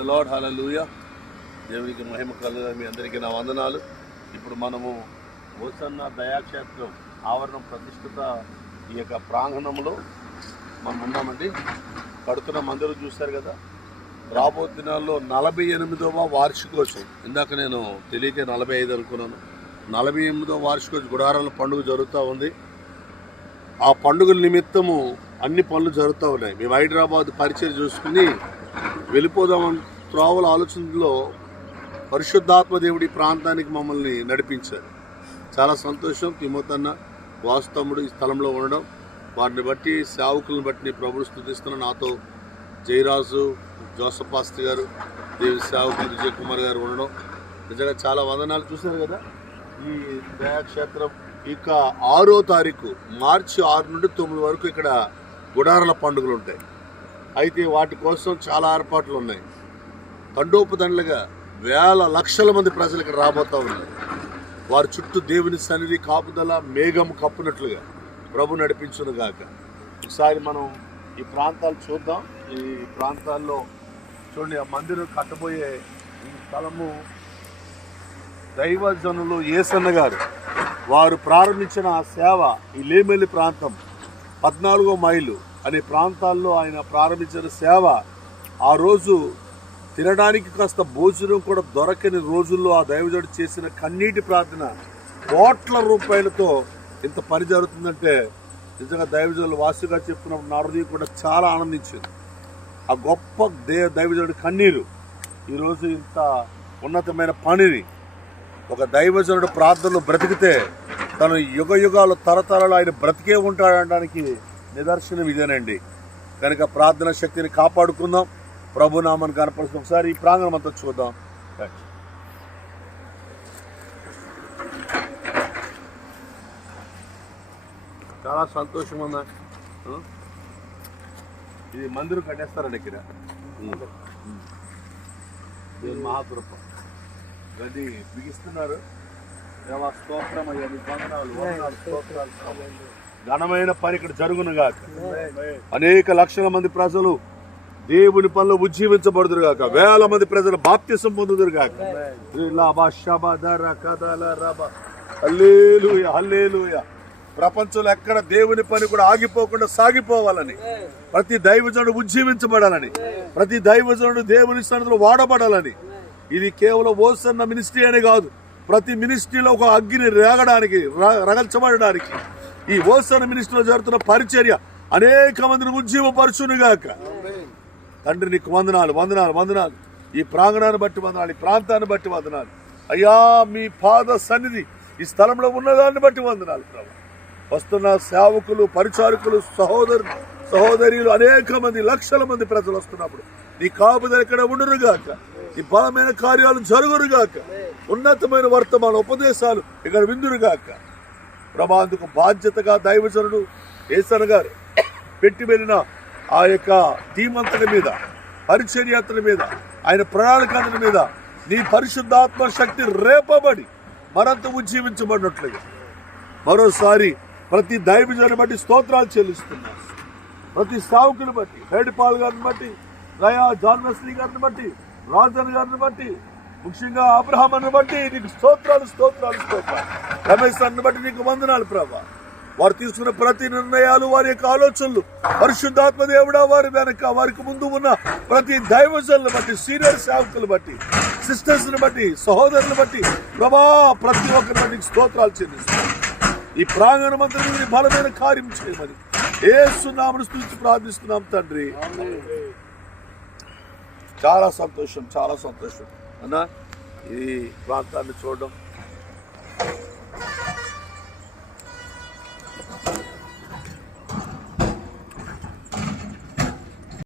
The lord, హల్లెలూయా. దేవునికి మహిమ కలుగును. మీ అందరికీ నా వందనాలు. ఇప్పుడు మనము హోసన్న దయాక్షేత్రం ఆవరణం ప్రతిష్ఠిత ఈ యొక్క ప్రాంగణంలో మనం ఉన్నామండి. కడుతున్న మందిరం చూస్తారు కదా. రాబో దినాల్లో 48వ వార్షికోత్సవం. ఇందాక నేను తెలియక 45 అనుకున్నాను. 48వ వార్షికోత్సవం గుడారాల పండుగ జరుగుతూ ఉంది. ఆ పండుగల నిమిత్తము అన్ని పనులు జరుగుతూ ఉన్నాయి. మేము హైదరాబాద్ పరిచయం చూసుకుని వెళ్ళిపోదామని త్రోవల ఆలోచనలో పరిశుద్ధాత్మ దేవుడి ప్రాంతానికి మమ్మల్ని నడిపించారు. చాలా సంతోషం. తిమోతన్న వాస్తముడు ఈ స్థలంలో ఉండడం, వారిని బట్టి సేవకులను బట్టి ప్రభువు స్తుతిస్తున్నాను. నాతో జయరాజు, జోసఫ్ పాస్టర్ గారు, దేవి సేవకులు విజయ్ కుమార్ గారు ఉండడం నిజంగా చాలా వందనాలు. చూశారు కదా. ఈ దయాక్షేత్రం ఇక 6వ తారీఖు మార్చి 6 నుండి 9 వరకు ఇక్కడ గుడారాల పండుగలు ఉంటాయి. అయితే వాటి కోసం చాలా ఏర్పాట్లు ఉన్నాయి. తండోపదండలుగా వేల లక్షల మంది ప్రజలు ఇక్కడ రాబోతూ ఉన్నారు. వారి చుట్టూ దేవుని సన్నిధి కాపుదల మేఘం కప్పునట్లుగా ప్రభు నడిపించును గాక. ఒకసారి మనం ఈ ప్రాంతాలు చూద్దాం. ఈ ప్రాంతాల్లో చూడండి, ఆ మందిరం కట్టబోయే ఈ స్థలము దైవజనులు యేసన్న గారు వారు ప్రారంభించిన ఆ సేవ. ఈ లేమెల్లి ప్రాంతం 14వ మైలు అనే ప్రాంతాల్లో ఆయన ప్రారంభించిన సేవ. ఆ రోజు తినడానికి కాస్త భోజనం కూడా దొరకని రోజుల్లో ఆ దైవజనుడు చేసిన కన్నీటి ప్రార్థన కోట్ల రూపాయలతో ఇంత పని జరుగుతుందంటే నిజంగా దైవజనులు వాసుగా చెప్తున్నప్పుడు నా హృదయం కూడా చాలా ఆనందించింది. ఆ గొప్ప దైవజనుడి కన్నీరు ఈరోజు ఇంత ఉన్నతమైన పనిని ఒక దైవజనుడు ప్రార్థనలో బ్రతికితే తను యుగ యుగాలు తరతరాలు ఆయన బ్రతికే ఉంటాడనడానికి నిదర్శనం ఇదేనండి. కనుక ప్రార్థన శక్తిని కాపాడుకుందాం, ప్రభునామాన్ని కనపరుస్తాం. ఒకసారి ఈ ప్రాంగణం అంతా చూద్దాం. చాలా సంతోషం ఉందా. ఇది మందిరం కట్టేస్తారండి ఇక్కడ. మహాకృప గది బిగిస్తున్నారు. స్తోత్రం అయ్యా, ఘనమైన పని ఇక్కడ జరుగును గాక. అనేక లక్షల మంది ప్రజలు దేవుని పనిలో ఉజ్జీవించబడుదురు గాక. వేల మంది ప్రజలు బాప్తిసం పొందుదురు గాక. హల్లెలూయా, హల్లెలూయా. ప్రపంచంలో ఎక్కడ దేవుని పని కూడా ఆగిపోకుండా సాగిపోవాలని, ప్రతి దైవజనుడు ఉజ్జీవించబడాలని, ప్రతి దైవజనుడు దేవుని సన్నిధిలో వాడబడాలని. ఇది కేవలం హోసన్న మినిస్ట్రీ అనే కాదు, ప్రతి మినిస్ట్రీలో ఒక అగ్ని రేగడానికి, రగల్చబడడానికి ఈ హోసన్న మినిస్ట్రీలో జరుగుతున్న పరిచర్య అనేక మందిని ఉజ్జీవపరచునుగాక. తండ్రి నీకు వందనాలు, వందనాలు, వందనాలు. ఈ ప్రాంగణాన్ని బట్టి వందనాలు, ఈ ప్రాంతాన్ని బట్టి వందనాలు అయ్యా. మీ పాద సన్నిధి ఈ స్థలంలో ఉన్నదాన్ని బట్టి వందనాలు ప్రభు. వస్తున్న సేవకులు, పరిచారకులు, సహోదరులు అనేక మంది, లక్షల మంది ప్రజలు వస్తున్నప్పుడు నీ కాపుదల ఇక్కడ ఉండునుగాక. ఈ బలమైన కార్యాలు జరుగురుగాక. ఉన్నతమైన వర్తమాన ఉపదేశాలు ఇక్కడ విందురుగాక ప్రభా. అందుకు బాధ్యతగా దైవజనుడు యేసన్న గారు పెట్టి వెళ్ళిన ఆ యొక్క టీమంతల మీద, పరిచర్యాతల మీద, ఆయన ప్రణాళికల మీద నీ పరిశుద్ధాత్మ శక్తి రేపబడి మరంత ఉజ్జీవించబడినట్లుగా మరోసారి ప్రతి దైవజనుని బట్టి స్తోత్రాలు చెల్లిస్తున్నా. ప్రతి సావుకుని బట్టి, హేడిపాల్ గారిని బట్టి, రయా జాన్ వెస్లీ గారిని బట్టి, రాజన్ గారిని బట్టి, ముఖ్యంగా అబ్రహాంని బట్టి నీకు స్తోత్రాలు, స్తోత్రాలు, స్తోత్రాలు. రమేష్ అన్ని బట్టి నీకు వందనాలు ప్రభా. వారు తీసుకున్న ప్రతి నిర్ణయాలు, వారి యొక్క ఆలోచనలు పరిశుద్ధాత్మ దేవుడా వారి వెనక, వారికి ముందు ఉన్న ప్రతి దైవజనులను బట్టి, సీనియర్ సేవకులు బట్టి, సిస్టర్స్ని బట్టి, సహోదరులను బట్టి ప్రభా, ప్రతి ఒక్కరిని బట్టి స్తోత్రాలు చెల్లిస్తున్నాం. ఈ ప్రాంగణం అంతా బలమైన కార్యం చేయమని యేసు నామమున స్తుతించి ప్రార్థిస్తున్నాం తండ్రి. చాలా సంతోషం, చాలా సంతోషం అన్న ఈ ప్రాంతాన్ని చూడడం.